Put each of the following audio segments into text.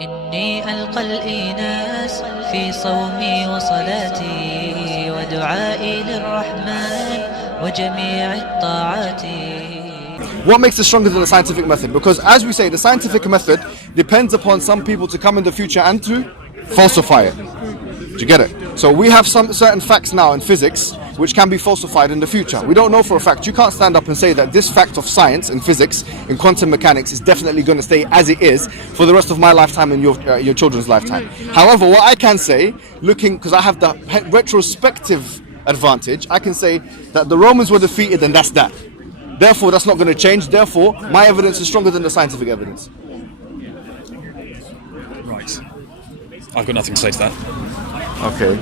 إني ألقى الإناس في صومي وصلاتي ودعائي للرحمن وجميع الطاعات. What makes it stronger than the scientific method? Because as we say, the scientific method depends upon some people to come in the future and to falsify it. Do you get it? So we have some certain facts now in physics which can be falsified in the future. We don't know for a fact. You can't stand up and say that this fact of science and physics in quantum mechanics is definitely going to stay as it is for the rest of my lifetime and your children's lifetime. However, what I can say, looking, because I have the retrospective advantage, I can say that the Romans were defeated and that's that. Therefore, that's not going to change. Therefore, my evidence is stronger than the scientific evidence. Right. I've got nothing to say to that. Okay.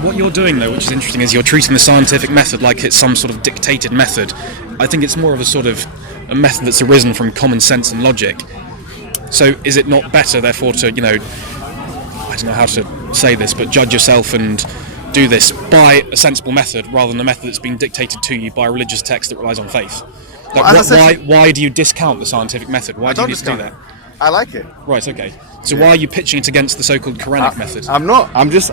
What you're doing, though, which is interesting, is you're treating the scientific method like it's some sort of dictated method. I think it's more of a method that's arisen from common sense and logic. So is it not better, therefore, to, I don't know how to say this, but judge yourself and do this by a sensible method rather than a method that's been dictated to you by a religious text that relies on faith? Why do you discount the scientific method? Why do you need to do that? I like it. Right, okay. So why are you pitching it against the so-called Quranic method? I'm not. I'm just...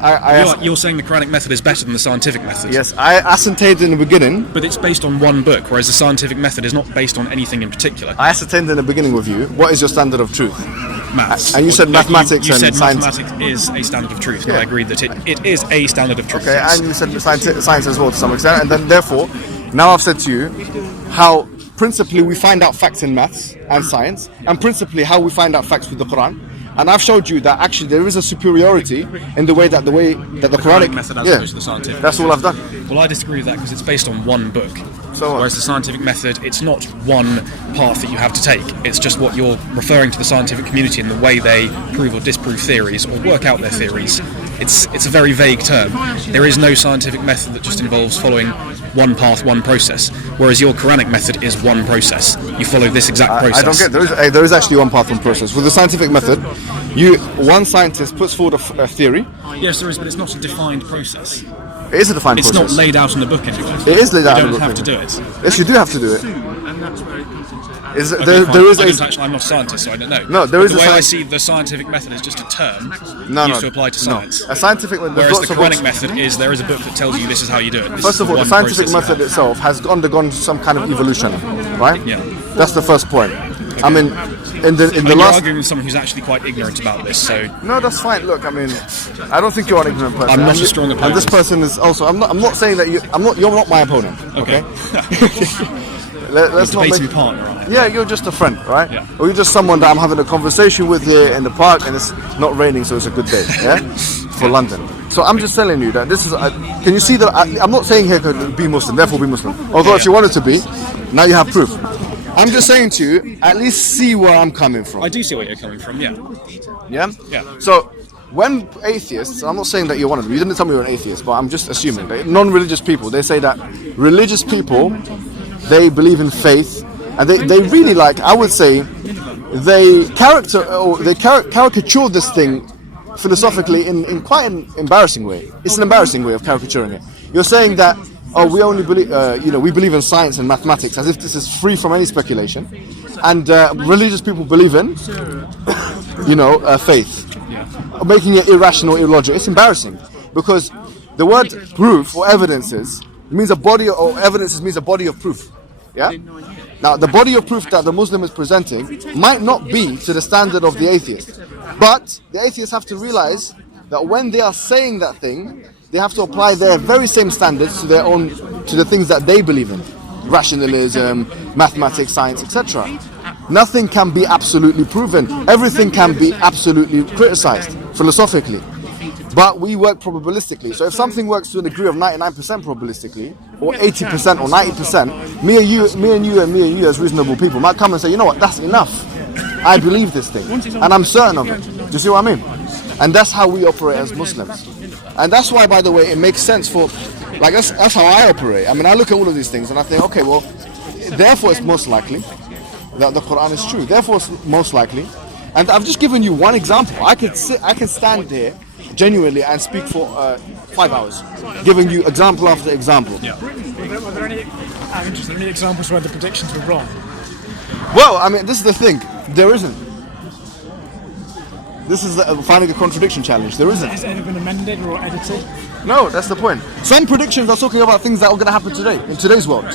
You're saying the Quranic method is better than the scientific method? Yes, I ascertained in the beginning... But it's based on one book, whereas the scientific method is not based on anything in particular. I ascertained in the beginning with you, what is your standard of truth? Maths. And you said mathematics you and said science. Mathematics is a standard of truth, and I agreed that it is a standard of truth. Okay, yes. and you said science as well to some extent, and then therefore, now I've said to you how principally we find out facts in maths and science, and principally how we find out facts with the Quran. And I've showed you that actually there is a superiority in the way that the Quranic method as opposed to the scientific. That's all I've done. Well, I disagree with that because it's based on one book. So whereas the scientific method, it's not one path that you have to take. It's just what you're referring to the scientific community and the way they prove or disprove theories or work out their theories. It's a very vague term. There is no scientific method that just involves following one path, one process. Whereas your Quranic method is one process. You follow this exact process. I don't get there is actually one path, one process. With the scientific method, one scientist puts forward a theory. Yes, there is, but it's not a defined process. It is a defined process. It's not laid out in the book anyway. It is laid out in the book. You don't have to do it. Yes, you do have to do it. And that's where it comes into I'm not a scientist, so I don't know. No, there is the way I see the scientific method is just a term used to apply to science. A scientific method. Whereas the Quranic method is there is a book that tells you this is how you do it. First of all, the scientific method itself has undergone some kind of evolution, right? Yeah. That's the first point. I mean, in the you're last... arguing with someone who's actually quite ignorant about this, so... No, that's fine. Look, I mean, I don't think you're an ignorant person. I'm not a strong opponent. And this person is also... I'm not saying that you're not my opponent, okay? Let's not debating partner, right? Yeah, you're just a friend, right? Yeah. Or you're just someone that I'm having a conversation with here in the park and it's not raining, so it's a good day, yeah? For London. So I'm just telling you that this is... can you see that... I'm not saying here to be Muslim, therefore be Muslim. Although if you wanted to be, now you have proof. I'm just saying to you, at least see where I'm coming from. I do see where you're coming from, yeah. Yeah? Yeah. So, when atheists, I'm not saying that you're one of them, you didn't tell me you're an atheist, but I'm just assuming that non-religious people, they say that religious people, they believe in faith, and they really I would say, they caricature this thing philosophically in quite an embarrassing way. It's an embarrassing way of caricaturing it. You're saying that, we only believe, we believe in science and mathematics as if this is free from any speculation, and religious people believe in, faith, making it irrational, illogical. It's embarrassing because the word proof or evidences means a body, or evidences means a body of proof. Yeah. Now, the body of proof that the Muslim is presenting might not be to the standard of the atheist, but the atheists have to realize that when they are saying that thing, they have to apply their very same standards to the things that they believe in. Rationalism, mathematics, science, etc. Nothing can be absolutely proven. Everything can be absolutely criticized, philosophically. But we work probabilistically. So if something works to a degree of 99% probabilistically, or 80% or 90%, me and you as reasonable people might come and say, you know what, that's enough. I believe this thing, and I'm certain of it. Do you see what I mean? And that's how we operate as Muslims. And that's why, by the way, it makes sense for, that's how I operate. I mean, I look at all of these things and I think, okay, well, therefore it's most likely that the Quran is true. Therefore it's most likely. And I've just given you one example. I can stand here genuinely and speak for 5 hours, giving you example after example. Yeah. Were there any examples where the predictions were wrong? Well, I mean, this is the thing. There isn't. This is finding a contradiction challenge. There isn't. Has it ever been amended or edited? No, that's the point. Some predictions are talking about things that are going to happen today, in today's world.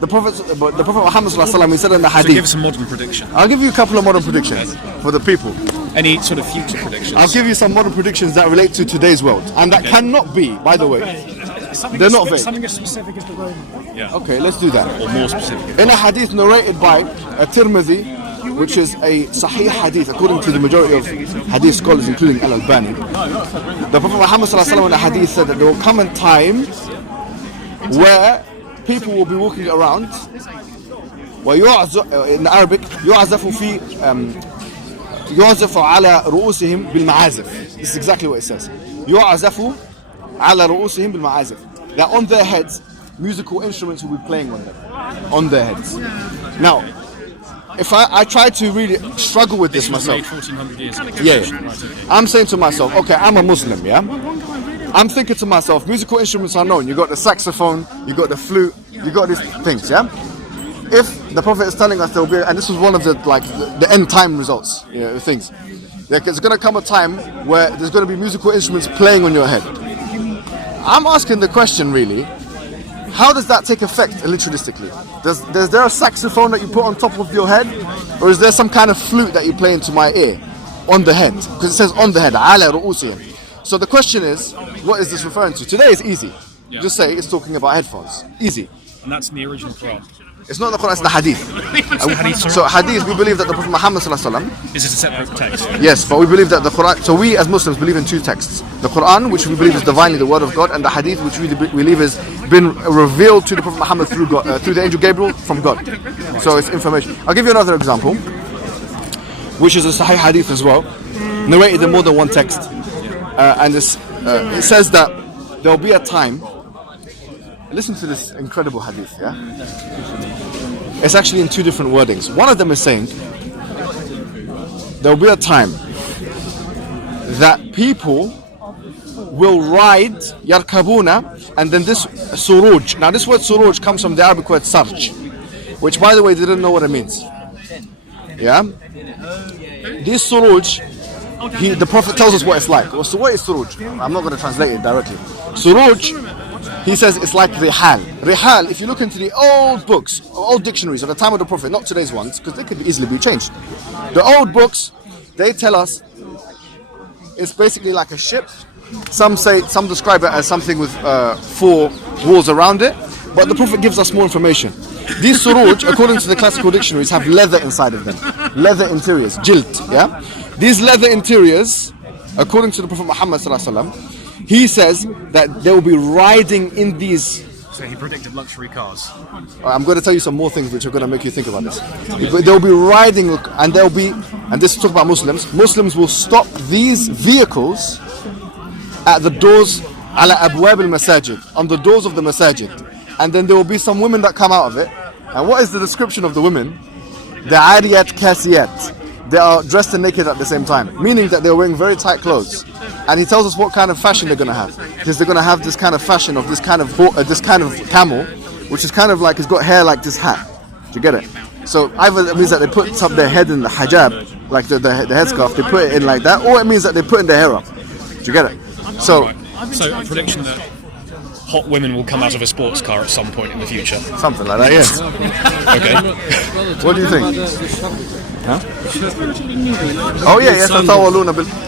The Prophet Muhammad sallallahu alaihi wasallam, he said in the So give hadith. us a modern prediction. I'll give you a couple of modern predictions for the people. Any sort of future predictions? I'll give you some modern predictions that relate to today's world, and that cannot be, by the way. They're not vague. Something as specific as the Roman. Yeah. Okay, let's do that. Or more specific. In a hadith narrated by Tirmidhi, which is a Sahih hadith according to the majority of hadith scholars, including Al-Albani, the Prophet Muhammad sallallahu alaihi wasallam in a hadith said that there will come a time where people will be walking around. In Arabic, يعزف في يعزف على رؤوسهم بالمعازف. This is exactly what it says. يعزف على رؤوسهم بالمعازف. That on their heads, musical instruments will be playing on them, on their heads. Now, if I try to really struggle with this myself, 1400 years ago. yeah, I'm saying to myself, okay, I'm a Muslim, yeah. I'm thinking to myself, musical instruments are known. You got the saxophone, you got the flute, you got these things, yeah. If the Prophet is telling us there will be, and this was one of the the end time results, things. There's going to come a time where there's going to be musical instruments playing on your head. I'm asking the question really, how does that take effect literalistically? Is there a saxophone that you put on top of your head, or is there some kind of flute that you play into my ear on the head? Because it says on the head, ala ru'usihim. So the question is, what is this referring to? Today is easy. Yeah. Just say it's talking about headphones. Easy. And that's in the original Quran. It's not the Quran, it's the hadith. Hadith, So hadith, we believe that the Prophet Muhammad sallallahu alaihi wasallam. Is this a separate text? Yes, but we believe that the Quran. So we as Muslims believe in two texts: the Quran, which we believe is divinely the word of God, and the hadith, which we believe has been revealed to the Prophet Muhammad through God, through the angel Gabriel from God. So it's information. I'll give you another example, which is a Sahih hadith as well, narrated in more than one text, and this it says that there will be a time. Listen to this incredible hadith, yeah? It's actually in two different wordings. One of them is saying there will be a time that people will ride yarkabuna, and then this suruj. Now this word suruj comes from the Arabic word sarj, which by the way they didn't know what it means. Yeah? This suruj, the Prophet tells us what it's like. So what is suruj? I'm not going to translate it directly. Suruj, he says it's like rihal. Rihal, if you look into the old books, old dictionaries of the time of the Prophet, not today's ones, because they could easily be changed. The old books, they tell us it's basically like a ship. Some describe it as something with 4 walls around it, but the Prophet gives us more information. These suruj, according to the classical dictionaries, have leather inside of them. Leather interiors, jilt, yeah? These leather interiors, according to the Prophet Muhammad sallallahu alaihi wasallam, he says that they will be riding in these. So he predicted luxury cars. I'm going to tell you some more things which are going to make you think about this. They'll be riding, and they'll be, and this is talk about Muslims. Muslims will stop these vehicles at the doors, ala abwab al-masajid, on the doors of the masajid, and then there will be some women that come out of it. And what is the description of the women? The ariyat kasiyat. They are dressed and naked at the same time, meaning that they're wearing very tight clothes. And he tells us what kind of fashion they're going to have. Because they're going to have this kind of fashion of this kind of camel, which is kind of like it's got hair like this hat. Do you get it? So either it means that they put their head in the hijab, like the headscarf, they put it in like that, or it means that they put in their hair up. Do you get it? So a prediction that hot women will come out of a sports car at some point in the future. Something like that, yes. Okay. What do you think? Huh? Oh yeah, yes.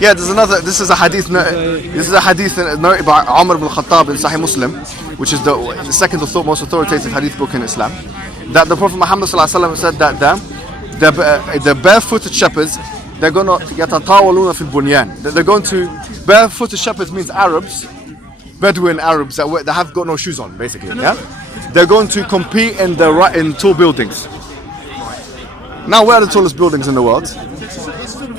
Yeah, there's another. This is a hadith. This is a hadith narrated by Umar ibn Khattab in Sahih Muslim, which is the second most authoritative hadith book in Islam. That the Prophet Muhammad sallallahu alaihi wasallam said that the barefooted shepherds, they're going to yatatawaluna fil bunyan. They're going to barefooted shepherds means Arabs, Bedouin Arabs that have got no shoes on, basically. Yeah, they're going to compete in tall buildings. Now, where are the tallest buildings in the world?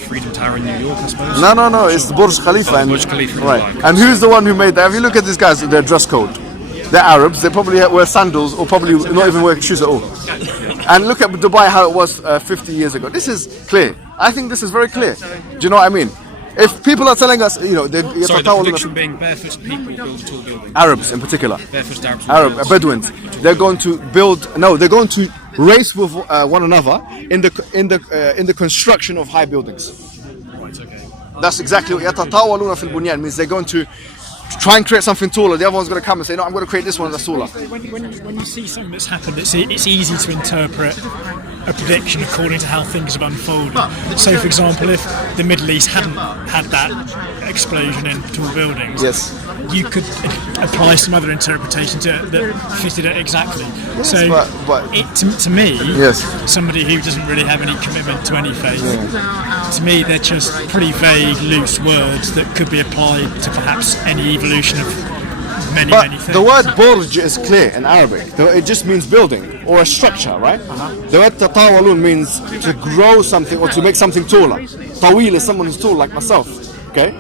Freedom Tower in New York, I suppose. No. It's the Burj Khalifa. Burj Khalifa. Right. And who's the one who made that? If you look at these guys, their dress code. They're Arabs. They probably wear sandals or probably not even wear shoes at all. And look at Dubai, how it was 50 years ago. This is clear. I think this is very clear. Do you know what I mean? If people are telling us, the prediction being barefooted people build tall buildings. Arabs in particular. Barefooted Arabs. Bedouins. They're going to they're going to race with one another in the construction of high buildings. That's exactly what يَتَطَاوَلُونَ فِي الْبُنْيَانِ means. They're going to try and create something taller. The other one's going to come and say, no, I'm going to create this one that's taller. When you see something that's happened, it's easy to interpret a prediction according to how things have unfolded. So, for example, if the Middle East hadn't had that explosion in tall buildings, Yes. you could apply some other interpretation to it that fitted it exactly. Yes, So, but to me, Yes. somebody who doesn't really have any commitment to any faith, to me, they're just pretty vague, loose words that could be applied to perhaps any evolution of many things. the word burj is clear in Arabic. It just means building or a structure, right? The word tatawalun means to grow something or to make something taller. Tawil is someone who's tall, like myself. Okay?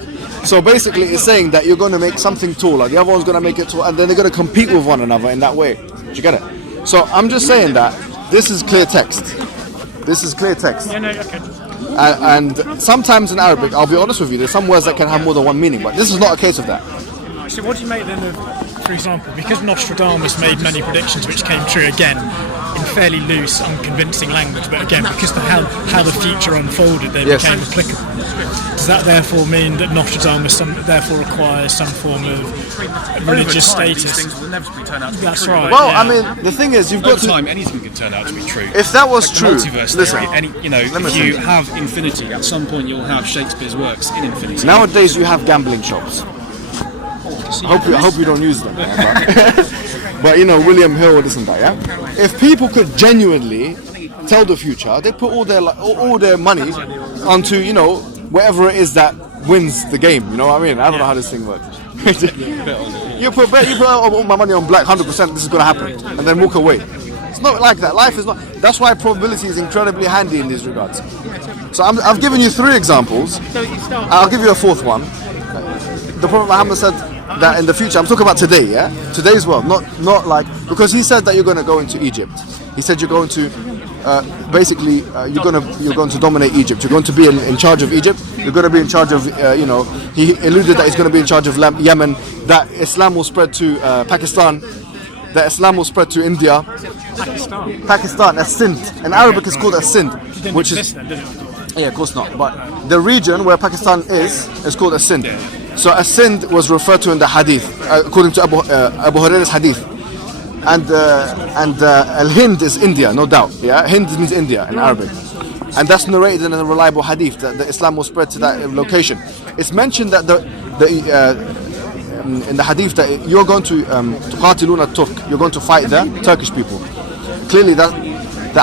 So basically it's saying that you're going to make something taller, the other one's going to make it taller, and then they're going to compete with one another in that way. Do you get it? So I'm just saying that this is clear text. This is clear text. Yeah, no, okay. And sometimes in Arabic, I'll be honest with you, there's some words that can have more than one meaning, but this is not a case of that. So what do you make then of, for example, because Nostradamus made many predictions which came true again in fairly loose, unconvincing language, but again, because of how the future unfolded, they Yes. became applicable. Does that therefore mean that Nostradamus therefore requires some form of religious status? These things will inevitably turn out to be That's true. right. Well, yeah. I mean, the thing is, you've got Over to... time, anything can turn out to be true. If that was Like the true, multiverse listen, theory, if you have infinity, at some point you'll have Shakespeare's works in infinity. nowadays you have gambling shops. I hope you don't use them, yeah, but William Hill, this and that, yeah? If people could genuinely tell the future, they put all their money onto, whatever it is that wins the game, you know what I mean? I don't know how this thing works. you put all my money on black, 100% this is going to happen, and then walk away. It's not like that. Life is not. That's why probability is incredibly handy in these regards. So I've given you 3 examples. I'll give you a 4th one. The Prophet Muhammad said that in the future, I'm talking about today, yeah? Today's world, not like, because he said that you're going to go into Egypt. He said you're going to, you're going to dominate Egypt. You're going to be in charge of Egypt. You're going to be in charge of, he alluded that he's going to be in charge of Yemen, that Islam will spread to Pakistan, that Islam will spread to India. Pakistan, as Sindh. In Arabic it's called as Sindh, which is... Yeah, of course not. But the region where Pakistan is called as Sindh. So as Sindh was referred to in the hadith, according to Abu Hurairah's hadith. And Al-Hind is India, no doubt. Yeah, Hind means India in Arabic. And that's narrated in a reliable hadith that the Islam will spread to that location. It's mentioned that in the hadith that you're going to qatiluna Turk, you're going to fight the Turkish people. Clearly that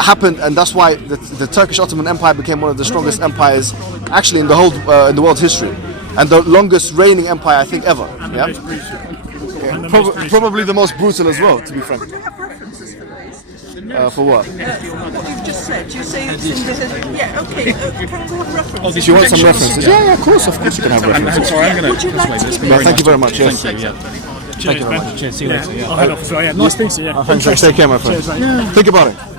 happened, and that's why the Turkish Ottoman Empire became one of the strongest empires actually in the whole in the world's history, and the longest reigning empire I think ever. Yeah, probably the most brutal as well, to be frank. For what? You've just said. You say it's in the... Yeah, okay. Can I have references? Do you want some references? Yeah, of course you can have I'm references. sorry, I'm going Would you like to give me... No, thank you very much. Yes. Thank you, yeah. Cheers, very man. much. Cheers, see you later. Yeah. I'll head off as well. Yeah, nice speaking to you. Thanks. Take care, my friend. Cheers, mate. Think about it.